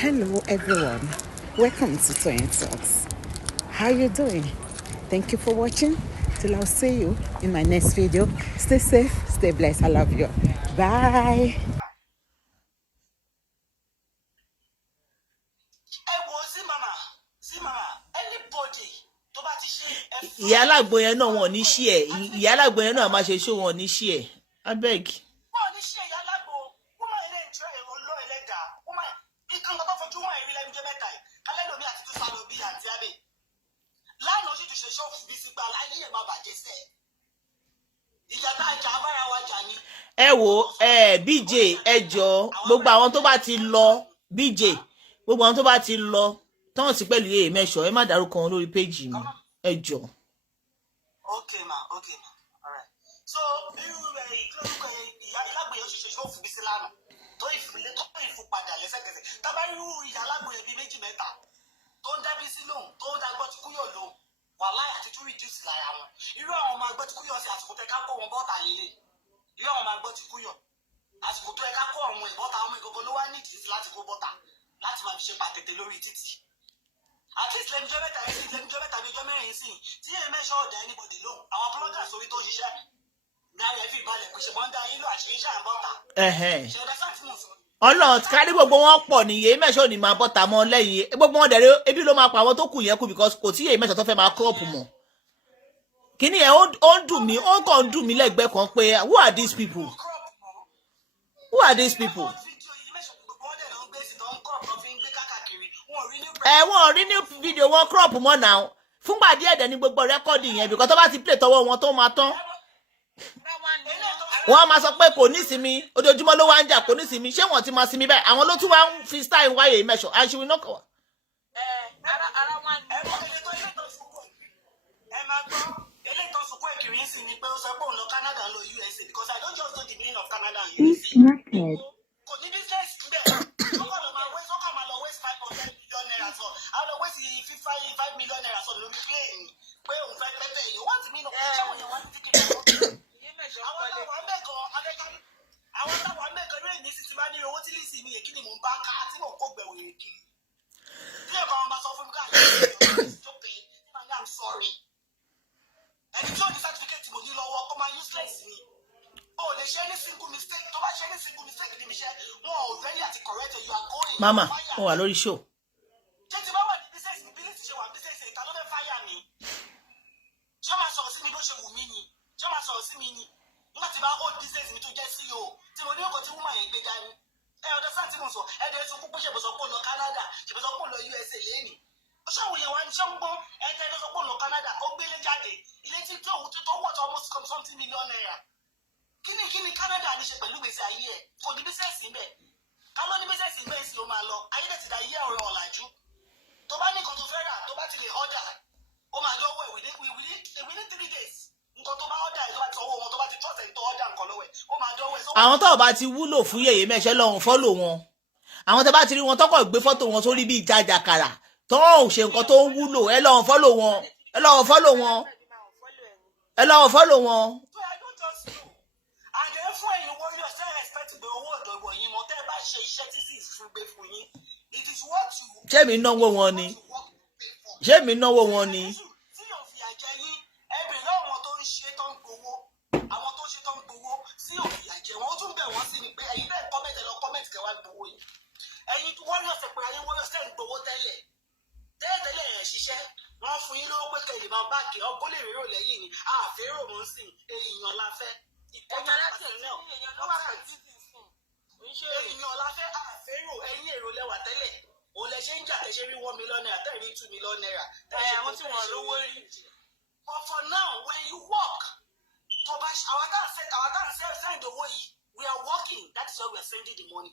Hello everyone, welcome to Toyeen Talks. How you doing? Thank you for watching. Till I'll see you in my next video. Stay safe, stay blessed. I love you. Bye. Ìyá alágbo yẹn náà wọn ní ṣí ẹ ìyá alágbo yẹn náà máa ṣe ṣó wọn ní ṣí ẹ abeg. Ẹ wo BJ ẹ jọ gbogbo àwọn tó bá ti lọ BJ gbogbo àwọn tó bá ti lọ tọ́wọ́n sí pẹ̀lú Yeye Mesho ẹ má dárúkọ wọn lórí péjì mi ẹ jọ. Okay ma, all right. So irú ìkílórúkọ ìyá alágbèyẹ ṣiṣẹ́ ṣó fún bísí lánàá tó ìfìlẹ̀ tó ìfúpadà lẹ́sẹ̀kẹsẹ̀ tábà irú ìyá alágbèyẹ bíi méjì mẹ́ta tó ń dá bísí lóhùn tó ń dá gbọ́tikúyọ̀ lóhùn wàláhì àti tún reduce lára wọn irú àwọn ọmọ agbọ́tikúyọ̀ sí àsìkò tẹ ká kó wọn bọ́ta lélẹ̀ irú àwọn ọmọ agbọ́tikúyọ̀ àsìkò tó yẹ ká kó ọmọ ìbọ́ta ọmọ ìgbogbo ló wá nídìí láti kó bọ́ta láti máa fi ṣe pàtẹ́tẹ́ lórí títì at least lẹ́nu jọ́ mẹ́ta yìí lẹ́nu jọ́ mẹ́ta bíi jọ́ mẹ́rin sí tí Yeye Mesho ọ̀dà anybody lóhùn àwọn bloggers orí tó ń ṣiṣẹ́ ní ayé fi ìbalẹ̀ pé ṣe bọ́ńdà yín lọ àṣírí ṣáà ń bọ́ta. ṣe ọ̀dà sáà tí mo sọ. Ọlọ́run kárí gbogbo wọn pọ̀ ní Yeye Mesho ní máa bọ́ta mọ́ lẹ́yìn gbogbo wọn dẹ̀rẹ́ ebi ló máa pa àwọn tó kù yẹn kù because kò tí Yeye Mesho tó fẹ́ máa crop mọ́ kíní yẹn ó ń dùn mí ó ń kàn ń dùn mí lẹ́gbẹ̀ẹ́ kan pé who are these people wọ́n rí ní fídíò wọn crop mọ́ náà fúngbà díẹ̀ dẹ̀ ní gbogbo rẹ́kọ́ọ̀dì yẹn bìkọ́ tó bá ti play tọwọ́ wọn tó máa tán wọ́n máa sọ pé kò ní sinmi ojoojúmọ́ ló wá ń jà kò ní sinmi ṣé wọ́n ti máa sinmi báyìí àwọn ló tún wá ń fi style wá Yeye Mesho and she will not cover. Mama, ó wà lórí show. Kíni Canada ní ṣe pẹ̀lú gbèsè ayé ẹ̀ kò ní bísẹ̀sì ń bẹ̀ kálọ́ ní bísẹ̀sì ń bẹ̀ sí ló máa lọ ayé dẹ̀ ti da iye ọ̀rọ̀ ọ̀làjú tó bá ní nǹkan tó fẹ́ rà tó bá ti lè ọ̀dà ó máa dọ́wọ́ ẹ̀ within 3 days nǹkan tó bá ọ̀dà ẹ̀ tó bá ti ọwọ́ wọn tó bá ti trọ́ọ̀tẹ̀ tó ọ̀dà nǹkan lọ́wọ́ ẹ̀ ó máa dọ́wọ́ ẹ̀. àwọn tó bá ti wúlò fún Yeye Mesho lọ́hùn fọ́lò wọn àwọn tó bá ti rí wọn tọ́kọ̀ gbé fọ́tò wọn sórí bí ìjàjàkàrà tó ń ṣe nǹkan tó ń wúlò ẹ lọ́hùn fọ́lò wọn ẹ lọ́hùn fọ́lò wọn ẹ lọ́hùn fọ́lò wọn. ṣé mi náwó wọn ni ṣé mi náwó wọn ni. ẹ̀yin tí wọ́n yọ̀sẹ̀ pé ayé wọ́n yọ̀sẹ̀ ń gbowó tẹ́lẹ̀ ẹ̀ ṣiṣẹ́ wọ́n fún yín lówó pé kẹ́lẹ́ máa báàgì ọkọ lè rérò lẹ́yìn ni àfẹ́rò mọ́ sí èèyàn la fẹ́ ìkọjá láti ẹ̀ náà èèyàn ló wà pẹ̀lú èèyàn la fẹ́ àfẹ́rò ẹ̀yìn èrò lẹ́wà tẹ́lẹ̀ òun lẹ ṣe ń jà tẹ́ ṣe rí $1 million tẹ́ rí $2 million àwọn tí wọ́n lówó rí. But for now when you work tó bá àwọn táwọn send owó yìí we are working that is why we are sending the money.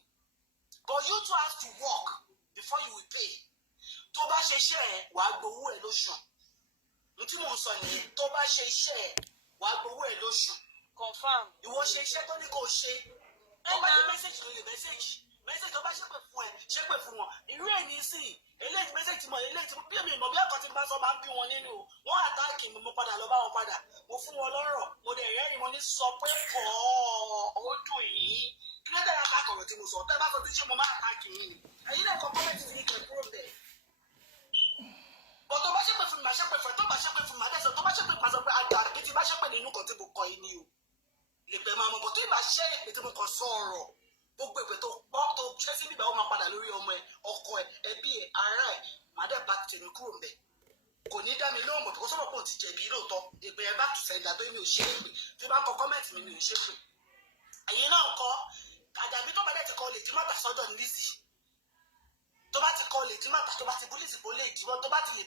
But you two have to work before you will pay. Tó bá ṣe iṣẹ́ ẹ̀ wàá gbowó ẹ̀ lóṣù. Ní tí mò ń sọ nìyẹn tó bá ṣe iṣẹ́ ẹ̀ wàá gbowó ẹ̀ lóṣù. Confirm. Ìwọ ṣe iṣẹ́ tó ní kó o ṣe. Tó bá ní mẹ́sẹ̀gì lórí mẹ́sẹ̀gì tó bá ṣépè fún ẹ ṣépè fún wọn. Irú ẹ̀ ní sí eléyìí mẹ́sẹ̀gì tí mo eléyìí tí mo bí èmi ìmọ̀ bí ẹ̀kọ́ tí mo bá sọ máa ń bí wọn nínú o. Wọ́n àtàkì mi mo padà lọ bá wọn padà. Mo fún wọn lọ́rọ̀ mo dẹ̀ rẹ́rìn mo ní sọ pé kọ́ ó dùn yìí kí ló dé àtàkì ọ̀rọ̀ tí mo sọ tẹ́ bá sọ tí ṣé mo máa àtàkì yín ni ẹ̀yin náà kọ́ kọ́mẹ́ntì sí ìkẹ́ kúrò bẹ́ẹ̀. bọ̀ tó bá ṣépè fún mi máa ṣépè fún ẹ tó bá ṣépè fún mi máa dẹ́sẹ̀ tó bá ṣépè máa sọ pé àgbà àbí tí bá ṣépè nínú kan tí mo kọ yín ni o lè pẹ́ máa mọ̀ bọ̀ tó ìbá ṣẹ́ ìpè tí mo kàn sọ ọ̀rọ̀ gbogbo ìpè tó pọ́ tó ṣẹ́ sí bíbá ó máa padà lórí ọmọ ẹ ọkọ ẹ ẹbí ẹ ará ẹ máa dẹ́ bá tèmi kúrò ń bẹ̀ kò ní dá mi lóhùn mọ̀ tó sọ̀rọ̀ pé òun ti jẹ̀bi lóòótọ́ ìpè ẹ bá tù sẹ́ńdà tó mi ò ṣe é pè tí bá kọ kọ́mẹ̀ntì mi ò ṣe é pè ẹ̀yin náà kọ́ àdàbí tó bá dẹ̀ ti kọ́ lè tí má tà sọ́dọ̀ ní lísì tó bá ti kọ́ lè tí má tà tó bá ti bú lísì kó lè jíwọ́ tó bá ti lè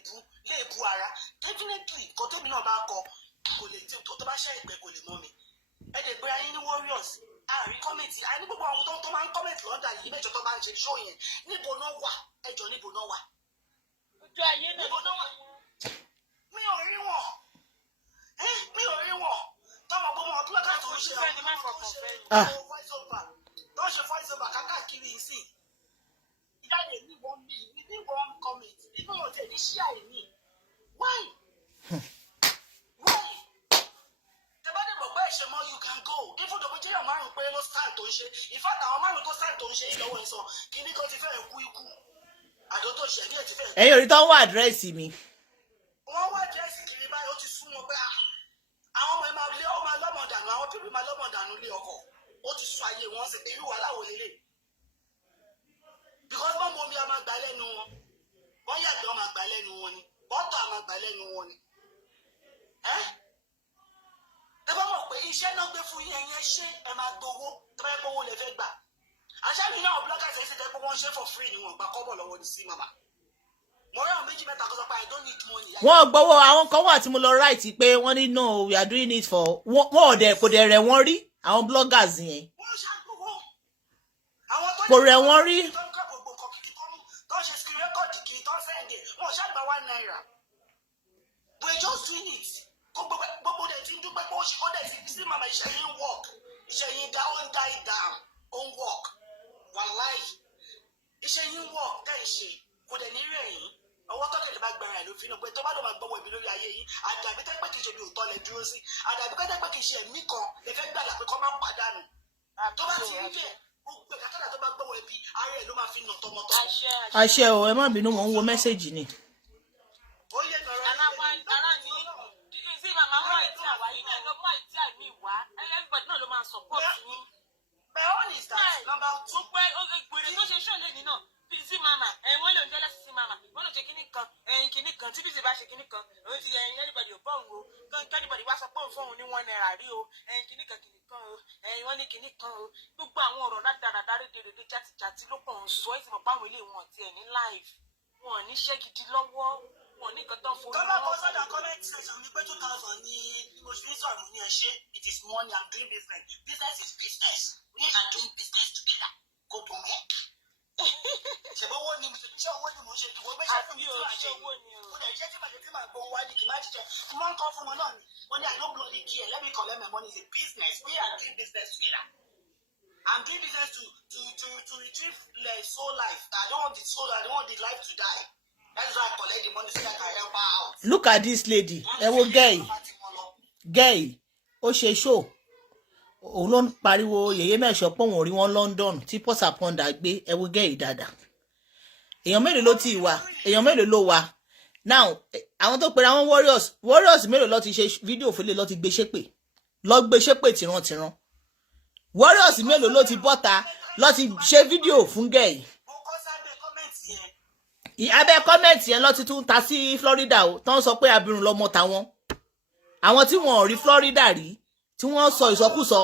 bu ara definitely nǹkan tóbi náà bá kọ kò lè tí tó bá ṣẹ́ ìpè kò lè mọ́ mi ẹ dẹ̀ pé ayé ní warriors àárín kọ́mẹ̀ntì àní gbogbo àwọn tó máa ń kọ́mẹ̀ntì lọ́dà yìí mẹ́jọ tó bá ń ṣe ṣó yẹn níbo náà wà ẹjọ́ níbo náà wà. ojú ayé náà níbo náà wà mi ò rí wọn mi ò rí wọn tọmọ gbọmọ ọdún lọ́dà tó ń ṣe tó ń ṣe voice over kákàkiri yìí sí ìdáyé ní wọn bí ní wọn kọ́mẹ̀ntì nínú ọ̀tẹ̀ ní ṣíà yìí why tẹ́bádé mọ̀ pé ẹ̀ṣẹ̀ mọ́ you can go even though jẹ́yàn márùn-ún pé ló stand tó ń ṣe in fact àwọn márùn-ún tó stand tó ń ṣe ìlọ́wọ́ ẹ̀ sọ kíní kan ti fẹ́ẹ̀ kú ikú àdó tó ṣẹ̀ ní ẹ̀ ti fẹ́ẹ̀. ẹ̀yin ò rí tán wá àdírẹ́sì mi. wọ́n wá àdírẹ́sì kiri báyìí ó ti sún wọn pé àwọn ọmọ ẹ̀ máa lé ọmọ lọ́mọ dànù àwọn pípì máa lọ́mọ dànù lé ọkọ̀ ó ti sún ayé wọn sí pé irú wàhálà wò lélẹ̀ because wọ́n mọ omi a máa gbà lẹ́nu wọn wọ́n yàgbẹ́ wọn máa gbà lẹ́nu wọn ni bọ́tọ̀ a máa gbà lẹ́nu wọn ni ẹ bá mọ̀ pé iṣẹ́ náà gbé fún yín ẹ̀yẹn ṣé ẹ máa gbowó tó bá yẹ kó owó lè fẹ́ gbà àṣàbí náà bloggers ẹ̀ ṣe jẹ́ pé wọ́n ṣe for free ni wọ́n gbà kọ́bọ̀ lọ́wọ́ ní Zeemama mo rí àwọn méjì mẹ́ta kan sọ pé I don't need money. wọ́n gbowó àwọn kan wà tí mo lọ write pé wọ́n ní no we are doing it for wọ́n ò dẹ̀ kò dẹ̀ rẹ̀ wọ́n rí àwọn bloggers yẹn kò rẹ̀ wọ́n rí. tó ṣe screen record kì í tó sẹ́ǹdẹ̀ wọ́n ṣàgbà £1. we just doing it gbogbo dẹ̀ ti ń dúpẹ́ pé ó dẹ̀ ti Zeemama iṣẹ́ yín work iṣẹ́ yín dá ó ń die down ó ń work wàláì iṣẹ́ yín work tẹ́ ì ṣe kò dẹ̀ ní rẹ̀ yín ọwọ́ tọ́kẹ̀lẹ̀ bá gbára ẹ̀ ló fi hàn pé tó bá lọ́ máa gbọ́wọ́ ibi lórí ayé yín àdàbí tẹ́ pé kì í ṣe bí òótọ́ lẹ dúró sí àdàbí tẹ́ pé kì í ṣe ẹ̀mí kan lè fẹ́ gbàdà pé kọ́ máa pàdánù tó bá ti rí bẹ́ẹ̀ gbogbo ìkàkàdà tó bá gbọ́wọ́ ibi ara ẹ̀ ló máa fi nà tọmọtọmọ. àṣẹ o ẹ má bínú mò ń wo mẹ́sẹ̀gì ni. ó yẹ nọ̀rọ̀ Zeemama mọ ìtí àwa yìí náà ló mọ ìtí àmì ìwà everybody náà ló máa support yín. my own is that number two. ó pẹ́ gbèrè tó ṣe ṣọ́ọ̀lẹ́ nínú bíi Zeemama wọ́n lè ń jẹ́lẹ̀ sí Zeemama wọ́n lè ṣe kinní kan kinní kan tí bíi bá ṣe kinní kan òun ti anybody ò bọ̀ òun o anybody wá sọ pé òun fóun ní £1 rí o kinní kan o wọ́n ní kinní kan o gbogbo àwọn ọ̀rọ̀ dáadáa rédèrèdè játijàti ló pọ̀ ń sọ ẹ̀ sì mọ̀ pé àwọn ilé wọn ti ẹ̀ ní live wọn ò ní iṣẹ́ gidi lọ́wọ́ wọn ní nǹkan tó ń forí tọ́lá kan sọ́dà comment section ní pé 2000 ní oṣù ní sọ̀rọ̀ ní ẹ̀ṣẹ́ it is money I'm doing business business is business we are doing business together kò dùn mí. ṣèbí owó ni mo ṣe dùn wọ́n gbéṣẹ́ fún mi tí wàá ṣe o lè jẹ́ tí màá gbowó wájú kì má jíjẹ mo ń kọ́ fún wọn náà ni wọ́n ní I don't bloody care let me collect my money it's a business we are doing business together I'm doing business to retrieve the soul life I don't want the soul I don't want the life to die. That's why I collect the money so that I can help her out. Look at this lady ẹ wo gẹ́ẹ̀ ó ṣe show òun ló ń pariwo Yeye Mesho pé òun ò rí wọn London tí Port Saponda gbé ẹ wo gẹ́ẹ̀ dáadáa èèyàn mélòó ló ti wà èèyàn mélòó ló wà now àwọn tó pera wọn warriors mélòó ló ti ṣe fídíò fúnlẹ̀ ló ti gbé ṣépè tìrantìran warriors mélòó ló ti bọ́ta ló ti ṣe fídíò fún gẹ́ẹ̀ abẹ́ kọ́mẹ̀ntì yẹn lọ ti tún ta sí Florida o tó ń sọ pé abirùn lọmọ tàwọn àwọn tí wọn ò rí Florida rí tí wọ́n sọ ìsọkúsọ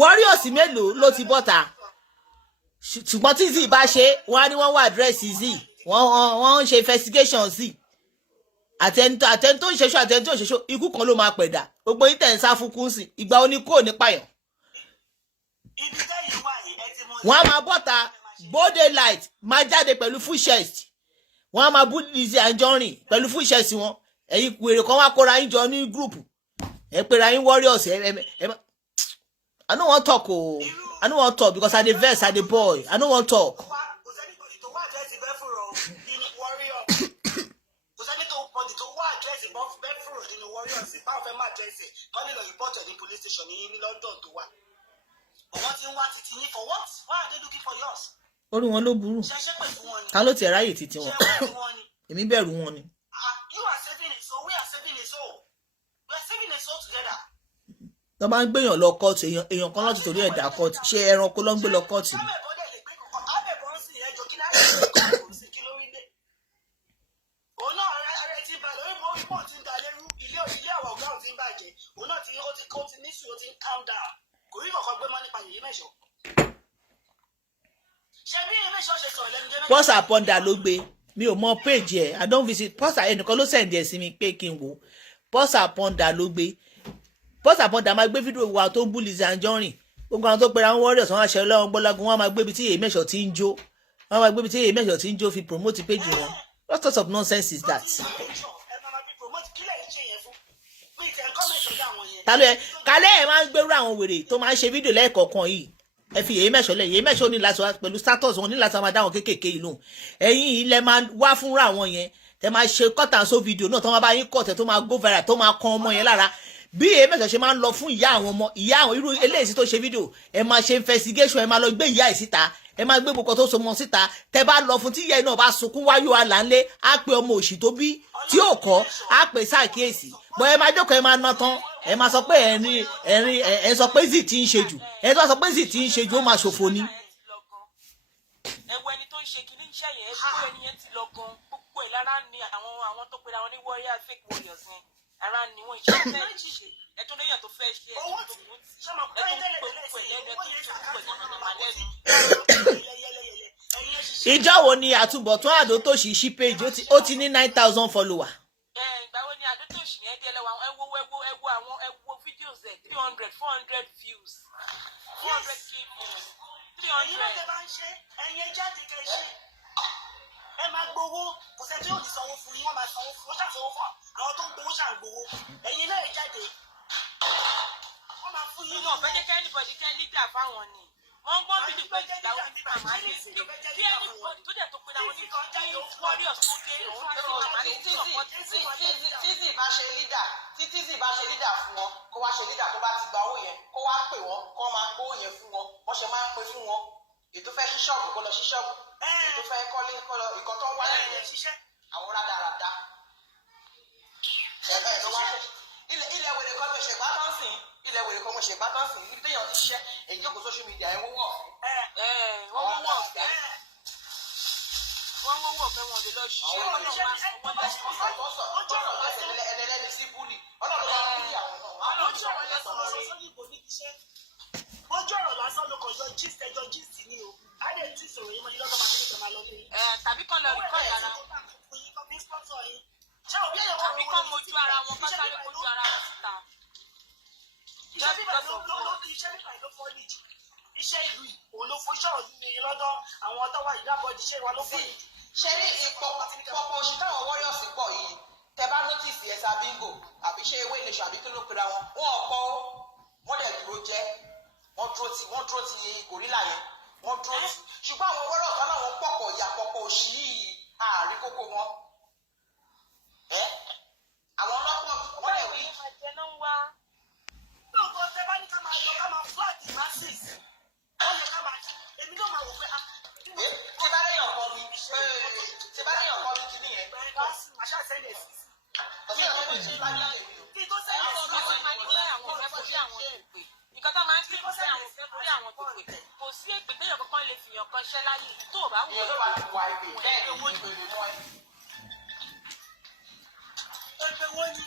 warriors mélòó ló ti bọ́ta ṣùgbọ́n tí zee bá ṣe wọ́n á ní wọ́n wá àdírẹ́sì zee wọ́n ń ṣe investigation zee àtẹni tó ń ṣeṣọ àtẹni tó ń ṣeṣọ ikú kan ló máa pẹ̀dà gbogbo yín tẹ̀ ń sá fún kúnsì ìgbà oníkó nípàyàn wọ́n á máa bọ́ta bold daylight máa jáde pẹ̀lú full chest wọ́n á máa bú Lizzy Anjorin pẹ̀lú full chest wọn ẹ̀yin wèrè kan wá kóra yín jọ ní group ẹ pera yín warriors I no wan talk o I no wan talk because I dey vex I dey boy I no wan talk. Wọ́n ti ń wá títí yín for what? Why are they looking for yours? Orí wọn ló burú. Ṣé ṣé pè fún wọn ni? Ta ló tiẹ̀ ráyè títí wọn? Ṣé wọ́n ti wọn ni? Èmi bẹ̀rù wọn ni. You are saving a soul, we are saving a soul. We are saving a soul together. Tó bá ń gbéyàn lọ kóòtù èèyàn kan láti torí ẹ̀dá kóòtù ṣé ẹranko ló ń gbé lọ kóòtù ni. Abẹ́bọ̀ ń sìn ẹjọ́ kí láti ṣe kóòtù sí kí lórí dé. Òun náà ara ẹ ti balẹ̀ orí mọ́ ipò tí ń da lérú ilé àwọn ọ̀gá ò ti ń bàjẹ́. Òun náà ti ní sùn ó ti ń calm down. Kò rí kọ̀ọ̀kan gbé mọ́ nípa Yeye Mesho. Ṣé bí Yeye Mesho ṣe sọ̀rọ̀ lẹ́nu jẹ́ mẹ́ta? Pọ́sà pọ́ndà ló gbé mi ò mọ péèjì ẹ̀ I don't visit pọ́sà ẹnìkan ló sẹ̀ǹdì ẹ̀ sí mi pé kí n wò pọ́sà pọ́ndà ló gbé pọ́sà pọ́ndà máa gbé fídíò wa tó ń bú Lizzy Anjorin gbogbo àwọn tó pera wọn warriors wọn àṣẹ ọlọ́run gbọ́lágun wọn máa gbé ibi tí Yeye Mesho ti ń jó wọn máa gbé ibi tí Yeye Mesho ti ń jó fi promote péèjì wọn what sort of nonsense is that. kálẹ̀ ẹ̀ máa ń gbérú àwọn wèrè tó máa ń ṣe fídíò lẹ́ẹ̀kọ̀ọ̀kan yìí ẹ fi Yeye Mesho lẹ Yeye Mesho ní láti wá pẹ̀lú status wọn ní láti máa dá wọn kéékèèké yìí lóhùn ẹ̀yin yìí lẹ máa wá fúnra àwọn yẹn tẹ máa ṣe cut and sew fídíò náà tó máa bá yín kọ̀ tẹ tó máa go viral tó máa kan ọmọ yẹn lára bí Yeye Mesho ṣe máa ń lọ fún ìyá àwọn ọmọ ìyá àwọn irú eléyìí tó ṣe fídíò ẹ máa ṣe investigation ẹ máa lọ gbé ìyá ẹ̀ síta ẹ máa gbé gbogbo tó so mọ́ síta tẹ bá lọ fún tí ìyá ẹ̀ náà bá sunkún wáyò àlàńlé á pe ọmọ òṣì tó bí tí ò kọ́ á pè sáàkíyèsí bọ́ ẹ máa jókòó ẹ máa ná tán ẹ máa sọ pé ẹ sọ pé zì tí ń ṣe jù ẹ tó sọ pé zì tí ń ṣe jù ó máa ṣòfò ni. ẹwọ ẹni tó ń ṣe kìíní iṣẹ́ yẹn ẹgbẹ́ ẹni yẹn ti lọ gan gbogbo ẹ̀ lára ni àwọn tó pera wọn ní warrior fake warriors yẹn ara ni wọ́n ìṣe fẹ́ ṣe ẹtún lẹ́yìn tó fẹ́ ṣe ẹtún pé gbogbo ẹ̀ lẹ́nu ẹtún tó gbogbo ẹ̀ lẹ́nu ọmọ lẹ́nu. ìjọ wo ni àtúbọ̀tán àdó tó ṣì page ó ti ní 9,000 follower. ìgbà wo ni àdó tó ṣì yẹn díẹ̀ lẹ́wọ̀ ẹwo videos ẹ̀ 300 400 views 400k views 300. Ẹ̀yin jáde kẹ́ ṣe ẹ máa gbowó kò sẹ́ni tí yóò ní sanwó fún yín wọ́n máa sanwó fún wọ́n ṣàṣọwó fún àwọn tó ń gbowó ṣàǹgbowó ẹ̀yin náà jáde wọ́n máa fún yín. náà fẹ́ jẹ́ kẹ́ anybody kẹ́ leader fáwọn ni wọ́n gbọ́ bí pé ìgbà wo ni màmá lè ṣe bí anybody tó dẹ̀ tó pé àwọn ní warriors tó dé òun tó lọ màmá lè ṣe ọ̀pọ̀ títí bá ṣe leader fún wọn kó wá ṣe leader tó bá ti gba owó yẹn kó wá pè wọ́n kó máa gbówó yẹn fún wọn wọ́n ṣe máa ń pè fún wọn ètò fẹ́ ṣí ṣọ́ọ̀bù kó lọ ṣí ṣọ́ọ̀bù ètò fẹ́ kọ́lé kó lọ ìkan tó ń wáyé yẹn àwọn rádaràda ẹ̀bẹ̀ ló wá ilẹ̀ wèrè kan mo ṣe gbátán sìn ilẹ̀ wèrè kan mo ṣe gbátán sìn ibi téèyàn ti ṣiṣẹ́ èyí jókòó social media ẹ̀ wọ́wọ́ wọ́n wọ́wọ́ ọ̀fẹ́ wọn lè lọ ṣiṣẹ́ ẹlẹ́ni sí búlì ọlọ́run wá búlì àwọn náà ojú ọ̀rọ̀ lásán ló kàn yọ gist ni o á lè tí ìṣòro yìí mọ́ ní lọ́dọ̀ máa ní ìjọba lọ́dún yìí. tàbí kán lọ rìkọ́ yàrá tàbí kán mojú ara wọn kán sáré mojú ara wọn síta. iṣẹ́ ìlú yìí òun ló fún iṣẹ́ ọ̀dún yìí lọ́dọ̀ àwọn tọ́wọ́ ìdábọ̀dì iṣẹ́ ìwà ló fún yìí. ṣe ní ìpọ̀pọ̀ oṣù táwọn warriors pọ̀ yìí tẹ bá notice ẹ̀sà bingo àbí ṣe ewé ìlẹ̀ṣọ̀ àbí kí ló pera wọn ọ̀pọ̀ wọ́n dẹ̀ dúró jẹ́ wọ́n dúró ti gorilla yẹn wọ́n dúró ti ṣùgbọ́n àwọn warriors kan náà wọ́n pọ̀pọ̀ ìyá pọ̀pọ̀ òṣì yìí àárí kókó wọn àwọn ọlọ́pọ̀ wọ́n lè wí. lóòótọ́ tẹ bá ní ká máa lọ ká máa flag masses ó yẹ ká máa èmi náà máa wò pé tí bá lè yàn kọ́ mi kí ni yẹn. màṣá sẹ́lẹ̀ sí. kí ló ń ṣe láyé kí tó sẹ́lẹ̀ sí. nǹkan tó máa ń kíkọ́ sí àwọn òfin lórí àwọn tó pè kò sí èpè téèyàn kankan lè fìyàn kan ṣẹ́ láyé tó o bá wù ìyẹn ló bá ti wà ìpè bẹ́ẹ̀ ni owó ìpèlè mọ́ ẹ. ẹgbẹ́ wọ́n ní.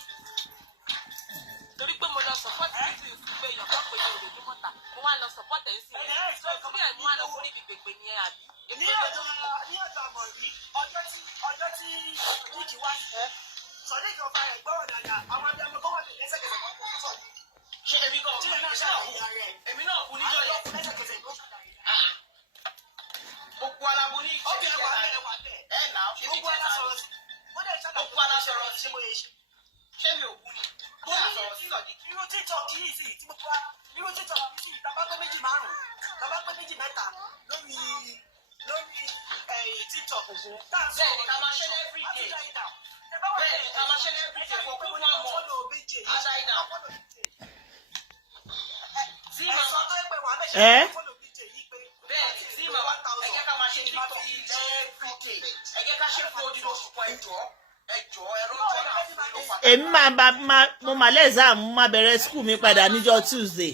torí pé mo lọ sọpọ́tì títí ìfúnpẹ́ èèyàn kan pé ní ojoojúmọ́ ta mo wá lọ sọpọ́tì ẹ̀ sí i tó ìfúnpẹ́ ẹ̀ mú wá lọ fún níbi pèpè ni ẹ àbí. ní ọjọ́ àmọ̀rí ọjọ́ tí níkì wá sọ̀díkì ọba rẹ̀ gbọ́rọ̀ dáadáa àwọn abiyamọ tó wà ní lẹ́sẹ̀kẹsẹ̀ wọn kò sọ̀ ní. ṣé èmi náà kú níjọ́ yẹn èmi náà kú níjọ́ yẹn. gbogbo alábo ní ìṣẹ́jú ẹ̀ náà ṣe ní kẹta gbogbo alásọ̀rọ̀ sí mo yẹ ṣe ṣé mi ò kú ni. irú TikTok yìí sì tí mo kọ́ irú TikTok yìí sì tàbá pé méjì márùn-ún tàbá pé méjì mẹ́ta lórí TikTok. bẹ́ẹ̀ ni ká máa ṣe everyday bẹ́ẹ̀ ni ká máa ṣe everyday for kó fún àmọ́ àṣà ìdá. Zeemama tó ẹgbẹ́ wà Eh? bẹ́ẹ̀ Zeemama ẹ jẹ́ ká máa ṣe TikTok everyday ẹ jẹ́ ká ṣe fún odi oṣù kan ẹjọ́ ẹ̀rọ tó náà fún ló fà. Èmi mo máa lé exam mo máa bẹ̀rẹ̀ school mi padà níjọ́ Tuesday.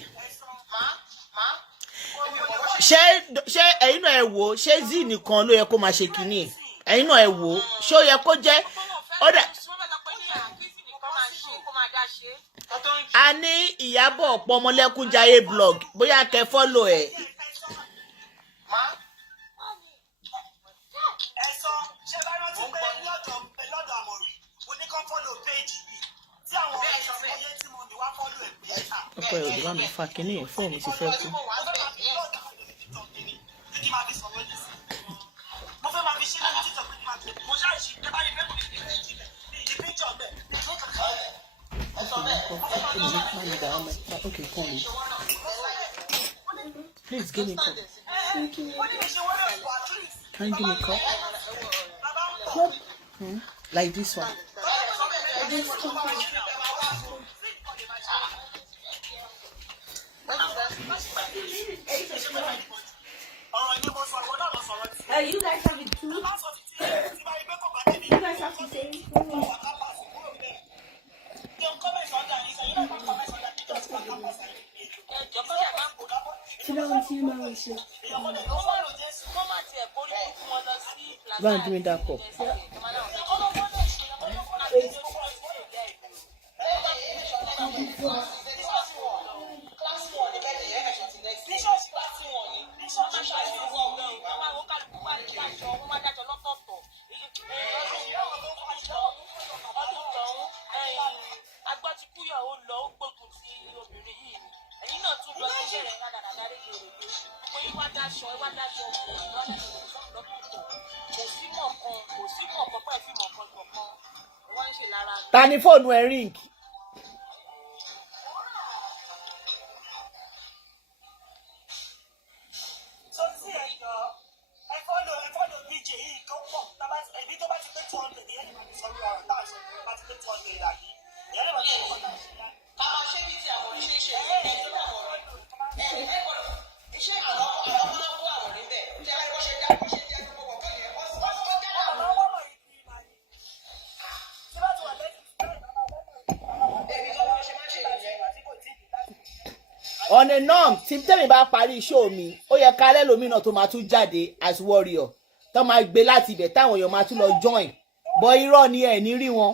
Ṣé ẹ̀yin náà ẹ wò ṣé Zee nìkan ló yẹ kó máa ṣe kínní ẹ̀yin náà ẹ wò ṣé ó yẹ kó jẹ́ ọ̀dà. A ní Ìyábọ̀ Pọmọlẹ́kúnjayé blog bóyá kẹ́ follow ẹ̀. Ọ̀pọ̀ ẹ̀ ò lè bá mi fa kínní ẹ̀ fóònù mi ti fẹ́ kú. Okay, call me. Please give me a call. Can you give me a call? Like this one. You guys have it too? You guys have to say it. Go and give me that cup. Ta ni fóònù ẹ ring? On a norm tí tẹ́mi bá parí show mi ó yẹ ká lẹ́lòmínà tó máa tún jáde as warrior tó máa gbé láti ibẹ̀ táwọn èèyàn máa tún lọ join bọ́ irọ́ ni ẹ̀ ní rí wọn.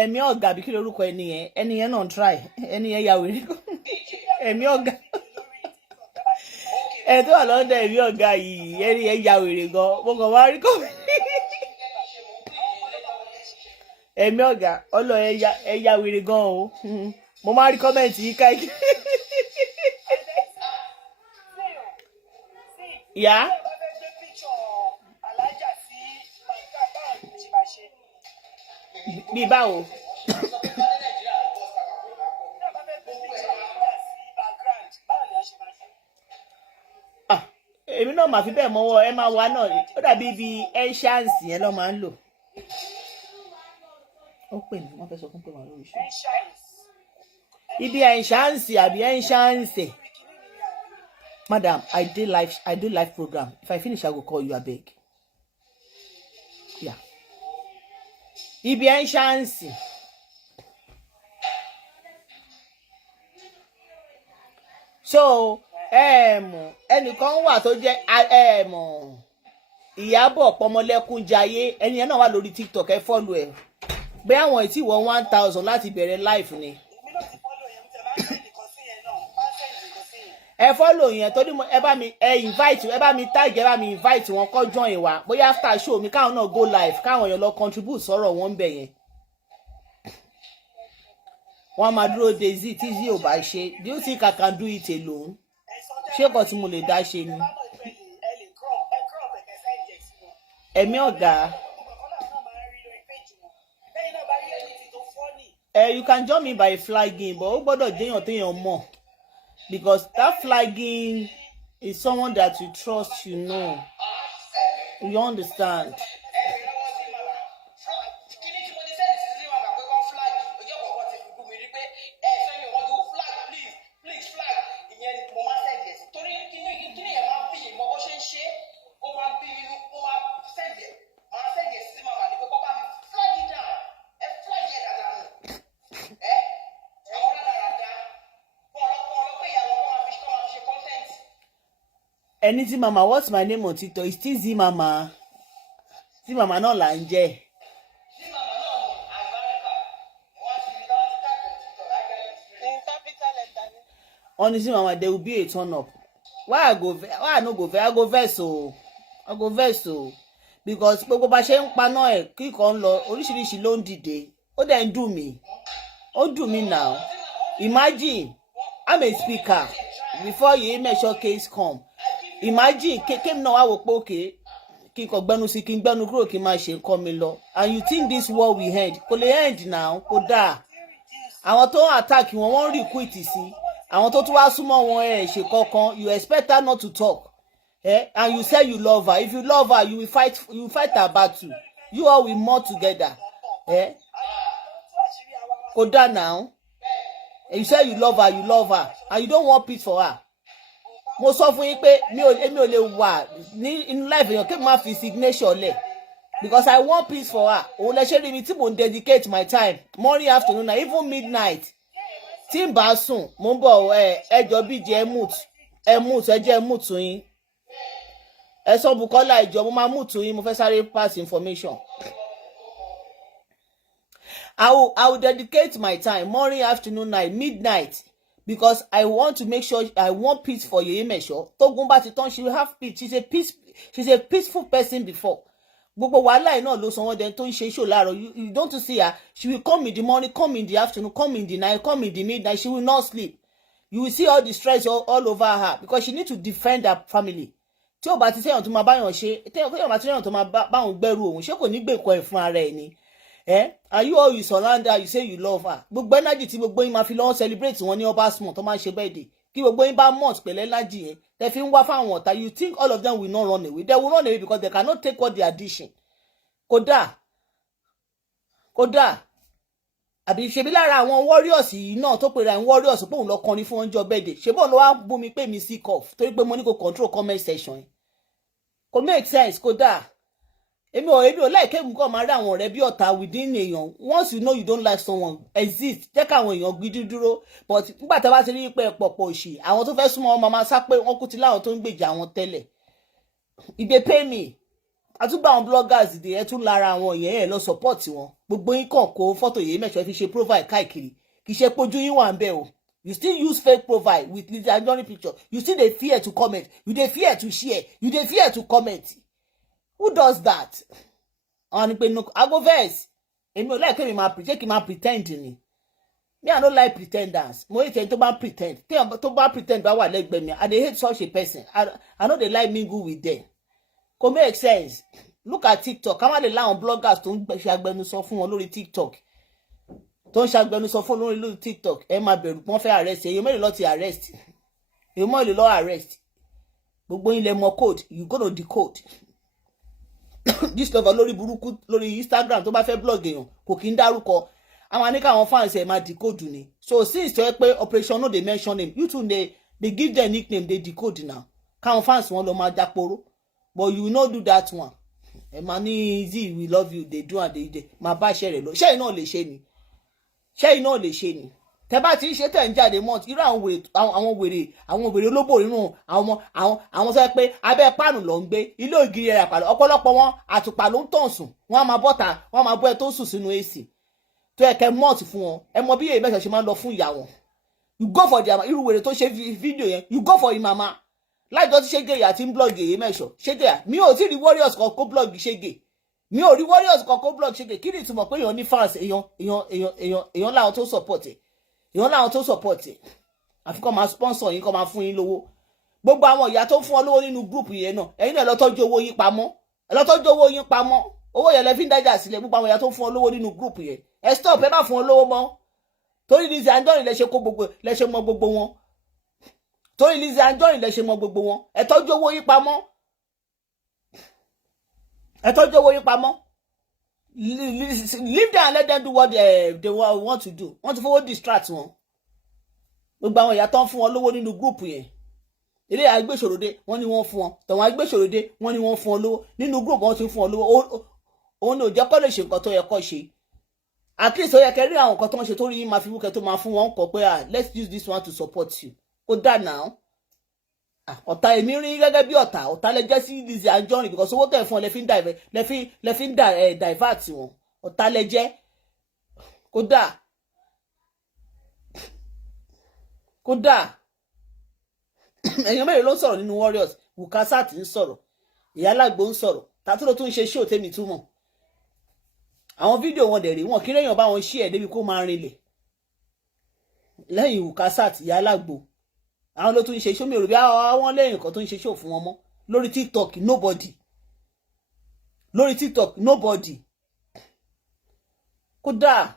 Ẹ̀mí ọ̀gá bí kí lorúkọ ẹni yẹn náà try ẹni yẹn yàwé rí ẹ̀mí ọ̀gá ẹ tó wà lọ́dọ̀ ẹ̀mí ọ̀gá yìí ẹni yẹn ya wèrè gan mo kàn máa rí kọ́ ẹ̀mí ọ̀gá ọlọ́ ẹ ya wèrè gan o mo máa rí kọ́mẹ̀ntì yìí káyìí. Yá. Bí báwo. Èmi náà máa fi bẹ́ẹ̀ mọ́wọ́ ẹ máa wá náà ó dàbí ibi ẹ́ńṣáǹsì yẹn lọ́ máa ń lò. Ó pè mí wọ́n fẹ́ sọ fún pé màá lórí iṣẹ́. Ibi ẹ́ńṣáǹsì àbí ẹ́ńṣáǹsì. Madam, I do live program. If I finish, I go call you abeg. Yeah. Ibi ẹ́ńṣáǹsì. So ẹnìkan wà tó jẹ́ Ìyábọ̀ Pọmọlẹ́kúnjayé ẹni yẹn náà wà lórí TikTok ẹ follow ẹ bí àwọn ìtì wọ 1000 láti bẹ̀rẹ̀ live ni ẹ follow yẹn torí ẹ bá mi invite ẹ bá mi tag ẹ bá mi invite wọn kó join wa bóyá after show mi káwọn náà go live káwọn èèyàn lọ contribute sọ̀rọ̀ wọn bẹ̀ yẹn wọ́n máa dúró de Zee tí Zee ò bá ṣe do you think I can do it alone? Ṣé kò tí mo lè dá ṣe ni? Ẹ̀mí ọ̀gá. You can join me by flagging but ó gbọ́dọ̀ déyàn téèyàn mọ̀ because that flagging It's someone that you trust, you know. You understand. Ẹni Zeemama, what's my name on TikTok? It's still Zeemama. Zeemama náà là ń jẹ́. Honestly, Mama, there will be a turn up. Why I no go vex? I go vex o. I go vex o. Because gbogbo bá ṣe ń paná ẹ̀ kíkan lọ oríṣiríṣi ló ń dìde. Ó dẹ̀ ń dùn mí. Ó dùn mí now. Imagine, I'm a speaker before Yeye Mesho case come. Imagine kémi náà wá wò pé okay kí n kò gbẹnu sí kí n gbẹnu kúrò kí n máa ṣe nǹkan mi lọ. And you think this war will end? Kò lè end now. Kò dáa. Àwọn tó ń attack wọ́n recruit sí. Àwọn tó tún wá súnmọ́ wọn ṣe kankan. You expect her not to talk. And you say you love her. If you love her, you will fight her battle. You all will more together. Kò dáa now. And you say you love her, and you don't want peace for her. Mo sọ fún yín pé èmi ò lè wà ní in life èèyàn kí n má fi signature lẹ̀ because I want peace for her. Òun lè ṣe rí mi tí mo dedicate my time morning, afternoon, and even midnight. Tí n bá sùn mo ń bọ̀ ẹjọ́ bíjẹ́ ẹjẹ́ mute yín. Ẹ sọ Bukola ìjọ mo máa mute yín mo fẹ́ sáré pass information. I will dedicate my time morning, afternoon, night, midnight. Because I want to make sure I want peace for Yeye Mesho. Tógun bá ti tán, she will have peace. She's a peaceful person before. Gbogbo wàhálà ẹ̀ náà ló sọ wọ́n dẹni tó ń ṣe show láàárọ̀. You don't see her. She will come in the morning, come in the afternoon, come in the night, come in the midnight. She will not sleep. You will see all the stress all over her because she need to defend her family. Tí ó bá ti sẹ́yàn tó máa báyàn ṣe, téèyàn bá ti sẹ́yàn tó máa báwọn gbẹ́rù òun, ṣé kò ní gbé nǹkan ẹ̀ fún ara ẹ̀ ni? And you all you surround her, you say you love her. Gbogbo energy tí gbogbo yín máa fi lọ́wọ́ celebrate wọn ní ọba small tó máa ṣe birthday. Kí gbogbo yín bá mọ̀ pẹ̀lẹ́ energy yẹn. Tẹ́ fi ń wá fáwọn ọ̀tá. You think all of them will not run away. They will run away because they cannot take what they are dishing. Kódà. Àbí ṣebí lára àwọn warriors yìí náà tó pèrè àwọn warriors pé òun lọ kọrin fún ọjọ́ birthday. Ṣé bọ́ọ̀ ló wá bú mi pé mi sick off torí pé mo ní kó control comment section. Kò make sense kódà. Èmi ò like kéwù kọ́ máa rí àwọn ọ̀rẹ́ bí ọ̀tá within èèyàn. Once you know you don't like someone, exist. Jẹ́ káwọn èèyàn gidi dúró. But nígbà tí a bá ti rí pé pọ̀pọ̀ òṣì, àwọn tó fẹ́ súnmọ́ wọn máa sá pé wọ́n kú ti láwọn tó ń gbèjà wọn tẹ́lẹ̀. If they pay me, àtúgbà àwọn bloggers dìde ẹ tún lára àwọn èèyàn ẹ̀ lọ support wọn. Gbogbo yín kàn kó fọ́tò Yeye Mesho fi ṣe profile káàkiri. Kì í ṣe pójú yín wà ń bẹ̀ o. You still use fake profile with Lizzy Anjorin picture. You still dey fear to comment. You dey fear to share. You dey fear to comment. Who does that? On pe no I go vex. Èmi ò like kí mi pretend ni. Me I don't like pretenders. Mo hate tó bá pretend. Tó bá pretend bá wà lẹ́gbẹ̀ẹ́ mi. I dey hate such a person. I know they like mingle with them. Kò make sense. Look at TikTok. Ká má lè láwọn bloggers tó ń ṣe agbẹnusọ fún wọn lórí TikTok. Tó ń ṣe agbẹnusọ fún lórí TikTok. Ẹ má bẹ̀rù wọ́n fẹ́ arrest. Èyí mélòó ló ti arrest. Èyí mélòó ló arrest. Gbogbo yín lẹ mọ̀ code. You gonna decode. This lover lórí burúkú lórí Instagram tó bá fẹ́ blog èèyàn kò kí ń dárúkọ àwọn aníkà àwọn fans ẹ̀ máa decode ni. So since tó yẹ pé operation no dey mention name, you too they give them nickname, they decode now. Káwọn fans wọn lọ máa jáporo. But you no do that one. Ẹ máa ní easy we love you, they do and they máa bá ṣẹ́ rẹ̀ lọ. Ṣé iná lè ṣe ni? Ṣé iná lè ṣe ni? Tẹ́ bá ti ṣe tẹ̀ ń jáde mọ́ irú àwọn wèrè olóbò nínú àwọn sọ pé abẹ́ páànù ló ń gbé ilé ògiri rẹ̀ àpàlọ́ ọ̀pọ̀lọpọ̀ wọn àtùpà ló ń tàn sùn wọ́n á máa bọ́ta wọ́n á máa bọ́ ẹ tó sùn sínú AC tó yẹ kẹ́ mọ́ọ̀tì fún wọn ẹ mọ bí Yeye Mesho ṣe máa ń lọ fún ìyá wọn. You go for their irú wèrè tó ṣe fídíò yẹn you go for Zeemama láìjọ́ tí Shege Iya ti ń blog Yeye Mesho Shege Iya mi ò tí rí warriors kan kó blog Shege mi ò rí warriors kan kó blog Shege kí ni ìtumọ̀ pé èèyàn ní fans èèyàn láwọn tó support ẹ̀ èèyàn láwọn tó support ẹ̀ àfi kọ́ máa sponsor yín kọ́ máa fún yín lówó gbogbo àwọn ìyá tó ń fún ọ lówó nínú group yẹn náà ẹ̀yin náà ẹ lọ tọ́jú owó yín pamọ́ owó yẹn lẹ fi ń dájà sílẹ̀ gbogbo àwọn ìyá tó ń fún ọ lówó nínú group yẹn ẹ stop ẹ má fún ọ lówó mọ́ torí Lizzy Anjorin lẹ ṣe mọ gbogbo wọn torí Lizzy Anjorin lẹ ṣe mọ gbogbo wọn. Ẹ tọ́jú owó yín pamọ́. Ẹ tọ́jú owó yín pamọ́. Leave them and let them do what they want to do. Want to fowó distract wọn. Gbogbo àwọn ìyá tó ń fún wọn lówó nínú group yẹn. Ilé àgbéṣòròdé wọ́n ní wọ́n fún wọn. Tọ̀wọ́n àgbéṣòròdé wọ́n ní wọ́n fún wọn lówó. Nínú group wọ́n ti fún wọn lówó. Òun ò jẹ́ kó lè ṣe nǹkan tó yẹ kó ṣe. At least ó yẹ kẹ́ rí àwọn nǹkan tó ń ṣe tó rí yín máa fi wúkẹ́ tó máa fún wọn kọ pé let's use this one to support you. Ó dà náà. Ọ̀tá èmi rí gẹ́gẹ́ bí ọ̀tá lẹ jẹ́ sí Lizzy Anjorin because owó tẹ̀ fún ọ lẹ fi ń divert wọn. Ọ̀tá lẹ jẹ́. Kódà èèyàn mẹ́rin ló ń sọ̀rọ̀ nínú Warriors. Wukasat ń sọ̀rọ̀, Ìyálàgbò ń sọ̀rọ̀, tàtúrò tún ń ṣe show tèmi túmọ̀. Àwọn fídíò wọn dẹ̀ rí wọn kí lèèyàn bá wọn ṣí ẹ̀ débi kó máa rinlẹ̀. Lẹ́yìn Wukasat, Ìyálàgbò, àwọn ló tún ń ṣe show mi ò rò bí àwọn lẹ́yìn kan tó ń ṣe show fún wọn mọ́. Lórí TikTok nobody. Lórí TikTok nobody. Kódà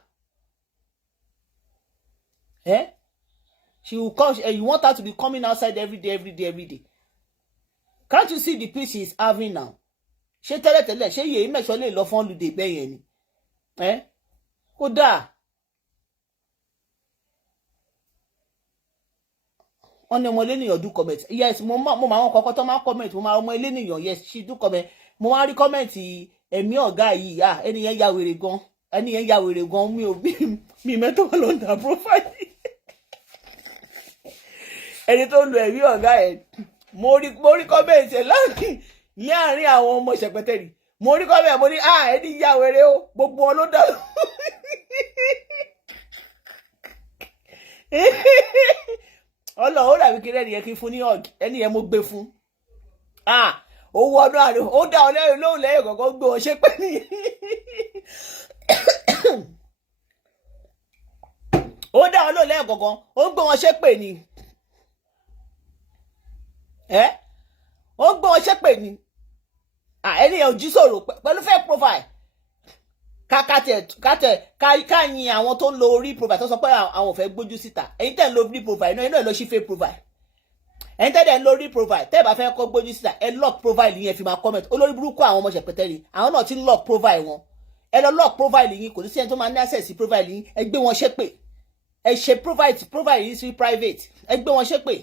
she will come you want her to be coming outside every day. Can't you see the peace she is having now? Ṣé tẹ́lẹ̀tẹ́lẹ̀ ṣé Yeye Mesho lè lọ fún holiday bẹ́ẹ̀ yẹn ni? Kódà wọ́n ní ọmọ elénìyàn do comment. Yes, mo máa wọn kọ́kọ́ tó máa comment. Mo máa ọmọ elénìyàn, yes, she do comment. Mo máa rí comment ẹ̀mí ọ̀gá yìí. Ẹni yẹn ya wèrè gan. Mi mẹ́tọ́ wọn lọ dà profile. Ẹni tó lu ẹ̀mí ọ̀gá ẹ̀. Mo rí comment ẹ̀ láàrin àwọn ọmọ ṣẹpẹtẹrì. Mo rí comment mo ní ẹni ya wèrè o. Gbogbo wọn ló dà. Ọlọ́run ó dàbí kí ẹni yẹn kí fún ní ẹni yẹn mo gbé fún. Owó ọdún àrùn ó dá ọ lẹ́yìn lóhùn lẹ́yìn kọ̀ọ̀kan gbé wọn ṣépè ní. Ó dá ọ lóhùn lẹ́yìn kọ̀ọ̀kan ó gbé wọn ṣépè ní. Ó gbé wọn ṣépè ní. Ẹni yẹn ò jí sọ̀rọ̀ pẹ̀lú fake profile. Ká yin àwọn tó ń lo orí profile tó sọ pé àwọn ò fẹ́ gbójú síta. Ẹ̀yin tẹ́ ń lo orí profile náà ẹ̀ lọ sí fake profile. Ẹ̀yin tẹ́ dẹ̀ ń lo orí profile tẹ́ bá fẹ́ kó gbójú síta ẹ lock profile yín ẹ fi máa comment. Olórí burúkú àwọn ọmọ ṣẹpẹtẹrì àwọn náà ti ń lock profile wọn. Ẹ lọ lock profile yín kò ní sí ẹni tó máa ní access sí profile yín. Ẹ gbé wọn ṣépè. Ẹ ṣe profile yín sí private. Ẹ gbé wọn ṣépè.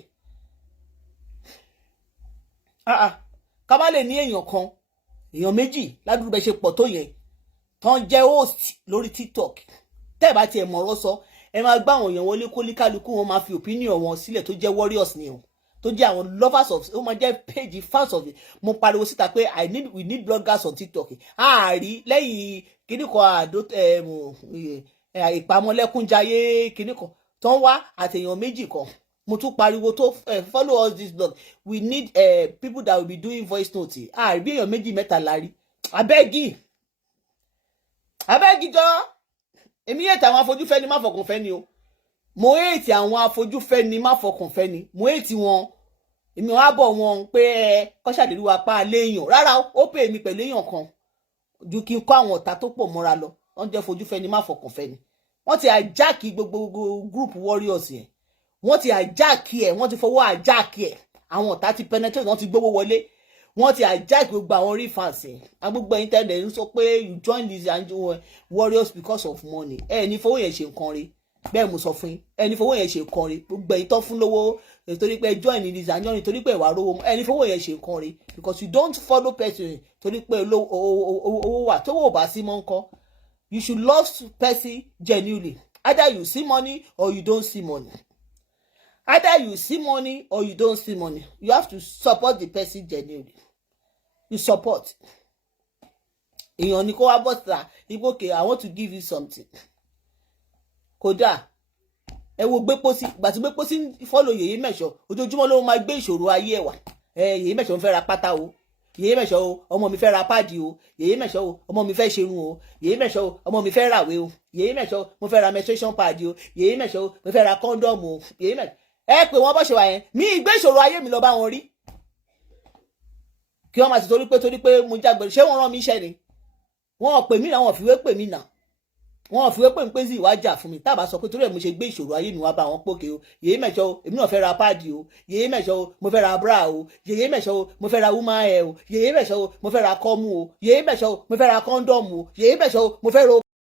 Ká má lè ní èèyàn méjì ládùúgbò bẹ ṣe pọ̀ tó yẹn tán jẹ́ host lórí TikTok. Tẹ́ bá tiẹ̀ mọ̀rọ̀ sọ ẹ máa gbá àwọn èèyàn wọlé kólíkálukú wọn máa fi opinion wọn sílẹ̀ tó jẹ́ Warriors ni o. Tó jẹ́ àwọn lovers of ó máa jẹ́ page fans of it. Mo pariwo síta pé we need bloggers on TikTok. Àárí lẹ́yìn kíní kan ìpamọ́lẹ́kúnjayé kíní kan tó ń wá àtẹ̀yàn méjì kan. Mo tún pariwo tó follow us this blog. We need people that will be doing voice note. Bí èèyàn méjì mẹ́ta lárí. Abẹ́gi jọ. Èmi hate àwọn afojúfẹ́ni má fọkàn fẹ́ ni o. Mo hate àwọn afojúfẹ́ni má fọkàn fẹ́ ni. Mo hate wọn. Èmi wá bọ̀ wọn pé kọ́ṣàdérí wa pa léèyàn. Rárá ó pè mí pẹ̀lú èèyàn kan. Ju kí n kọ́ àwọn ọ̀tá tó pọ̀ mọ́ra lọ. Wọ́n jẹ́ fojúfẹ́ni má fọkàn fẹ́ ni. Wọ́n ti hijack gbogbo group Warriors yẹn. Wọ́n ti hijack ẹ̀. Wọ́n ti fọwọ́ hijack ẹ̀. Àwọn ọ̀tá ti penetrate. Wọ́n ti gbówó wọlé. Wọ́n ti hijack gbogbo àwọn real fans ẹ̀. Gbogbo ẹ̀yin tẹ́lẹ̀ ń sọ pé you join Lizzy Anjorin Warriors because of money. Ní fowó yẹn ṣe nǹkan rí. Bẹ́ẹ̀ mo sọ fún yín. Ní fowó yẹn ṣe nǹkan rí. Gbogbo ẹ̀yin tó fún lówó torí pé join Lizzy Anjorin torí pé ìwà rówó. Ní fowó yẹn ṣe nǹkan rí. Because you don't follow person torí pé owó wà tó wò bá sí mọ́ ńkọ́. You should love person genuinely. Either you see money or you don't see money. Either you see money or you don't see money. You have to support the person genuinely. You support. Èèyàn ní kó wá bọ́ síta. Okay, I want to give you something. Kódà ẹ wo gbé pósí ìgbà tí gbé pósí follow Yeye Mesho ojoojúmọ́ ló máa gbé ìṣòro ayé ẹ̀ wá. Yeye Mesho ń fẹ́ ra pátá o. Yeye Mesho o ọmọ mi fẹ́ ra páàdì o. Yeye Mesho o ọmọ mi fẹ́ ṣerun o. Yeye Mesho o ọmọ mi fẹ́ ràwé o. Yeye Mesho mo fẹ́ ra menstruation pad o. Yeye Mesho mo fẹ́ ra condom o. Yeye Mesho ẹ pé wọ́n bọ́ ṣe wà yẹn mi ìgbé ìṣòro ayé mi lọ bá wọn rí. Kí wọ́n máa ti torí pé mo jágbẹ̀rẹ̀ ṣé wọ́n rán mi iṣẹ́ ni. Wọ́n pè mí náà wọ́n fi wé pè mí náà. wọn fi wé pé ń pé sí ìwájà fún mi tábà sọ pé torí ẹ̀ mo ṣe gbé ìṣòro ayé mi wá bá wọn pókè o Yeye Mesho o èmi náà fẹ́ ra páàdì o Yeye Mesho o mo fẹ́ ra bra o Yeye Mesho o mo fẹ́ ra woman hair o Yeye Mesho o mo fẹ́ ra kọ́mú o Yeye Mesho o mo fẹ́ ra kọ́ńdọ̀mù o Yeye Mesho o mo fẹ́ ra